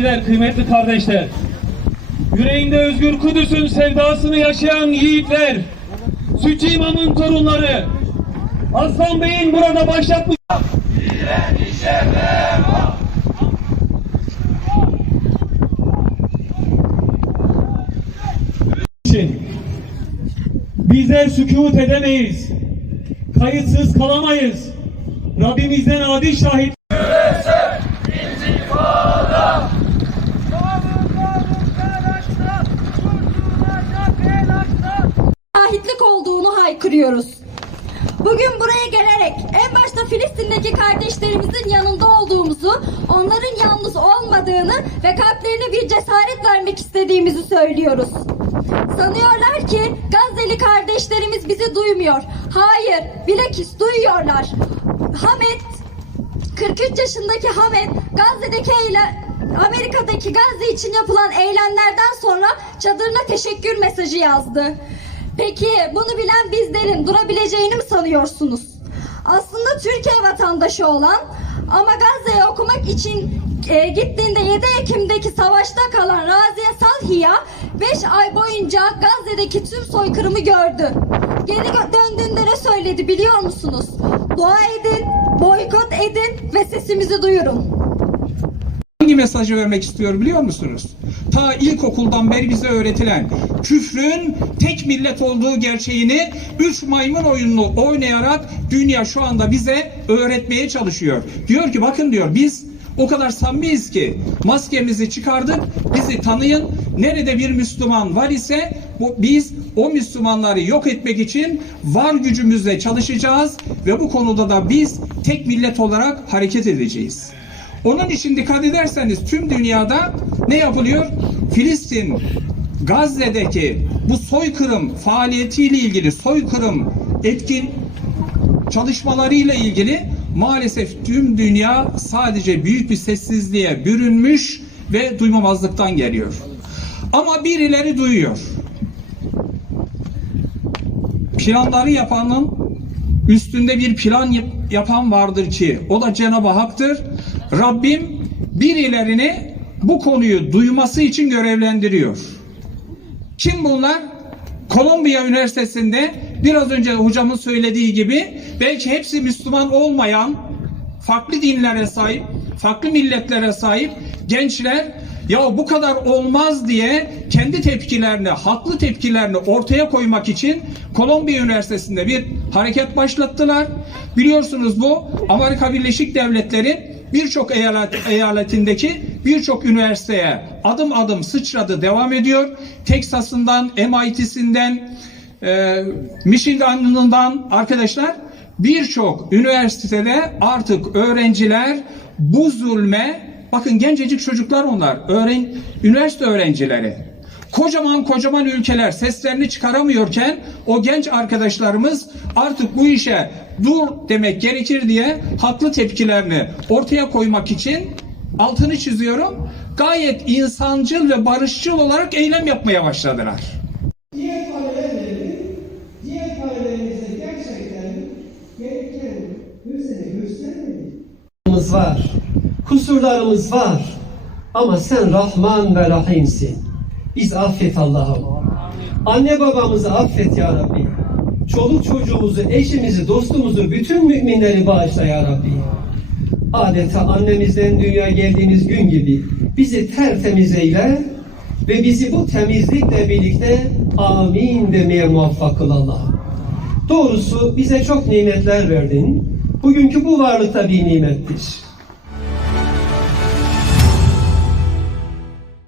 Diler kıymetli kardeşler. Yüreğinde özgür Kudüs'ün sevdasını yaşayan yiğitler. Sütçü İmam'ın torunları. Aslan Bey'in burada başlatmış. için bizler sükut edemeyiz. Kayıtsız kalamayız. Rabbimizden adil şahit haykırıyoruz. Bugün buraya gelerek en başta Filistin'deki kardeşlerimizin yanında olduğumuzu, onların yalnız olmadığını ve kalplerine bir cesaret vermek istediğimizi söylüyoruz. Sanıyorlar ki Gazze'li kardeşlerimiz bizi duymuyor. Hayır, bilakis duyuyorlar. Hamet 43 yaşındaki Hamet Gazze'deki eyle Amerika'daki Gazze için yapılan eylemlerden sonra çadırına teşekkür mesajı yazdı. Peki bunu bilen bizlerin durabileceğini mi sanıyorsunuz? Aslında Türkiye vatandaşı olan ama Gazze'ye okumak için e, gittiğinde 7 Ekim'deki savaşta kalan Raziye Salhiya 5 ay boyunca Gazze'deki tüm soykırımı gördü. Geri döndüğünde ne söyledi biliyor musunuz? Dua edin, boykot edin ve sesimizi duyurun. Hangi mesajı vermek istiyor biliyor musunuz? Ta ilkokuldan beri bize öğretilen küfrün tek millet olduğu gerçeğini üç maymun oyununu oynayarak dünya şu anda bize öğretmeye çalışıyor. Diyor ki bakın diyor biz o kadar samimiyiz ki maskemizi çıkardık bizi tanıyın nerede bir Müslüman var ise bu, biz o Müslümanları yok etmek için var gücümüzle çalışacağız ve bu konuda da biz tek millet olarak hareket edeceğiz. Onun için dikkat ederseniz tüm dünyada ne yapılıyor? Filistin, Gazze'deki bu soykırım faaliyetiyle ilgili soykırım etkin çalışmalarıyla ilgili maalesef tüm dünya sadece büyük bir sessizliğe bürünmüş ve duymamazlıktan geliyor. Ama birileri duyuyor. Planları yapanın üstünde bir plan yap- yapan vardır ki o da Cenab-ı Hak'tır. Rabbim birilerini bu konuyu duyması için görevlendiriyor. Kim bunlar? Kolombiya Üniversitesi'nde biraz önce hocamın söylediği gibi belki hepsi Müslüman olmayan farklı dinlere sahip, farklı milletlere sahip gençler ya bu kadar olmaz diye kendi tepkilerini, haklı tepkilerini ortaya koymak için Kolombiya Üniversitesi'nde bir hareket başlattılar. Biliyorsunuz bu Amerika Birleşik Devletleri birçok eyalet, eyaletindeki birçok üniversiteye adım adım sıçradı devam ediyor. Texas'ından, MIT'sinden, e, Michigan'ından arkadaşlar birçok üniversitede artık öğrenciler bu zulme bakın gencecik çocuklar onlar öğren üniversite öğrencileri kocaman kocaman ülkeler seslerini çıkaramıyorken o genç arkadaşlarımız artık bu işe dur demek gerekir diye haklı tepkilerini ortaya koymak için altını çiziyorum gayet insancıl ve barışçıl olarak eylem yapmaya başladılar. diğer ailelerimiz, diğer ailelerimize gerçekten gereken özeni göstermedi. var, kusurlarımız var. Ama sen Rahman ve Rahim'sin. Biz affet Allah'ım. Anne babamızı affet ya Rabbi. Çoluk çocuğumuzu, eşimizi, dostumuzu, bütün müminleri bağışla ya Rabbi. Adeta annemizden dünya geldiğimiz gün gibi bizi tertemiz eyle ve bizi bu temizlikle birlikte amin demeye muvaffak kıl Allah'ım. Doğrusu bize çok nimetler verdin. Bugünkü bu varlık da bir nimettir.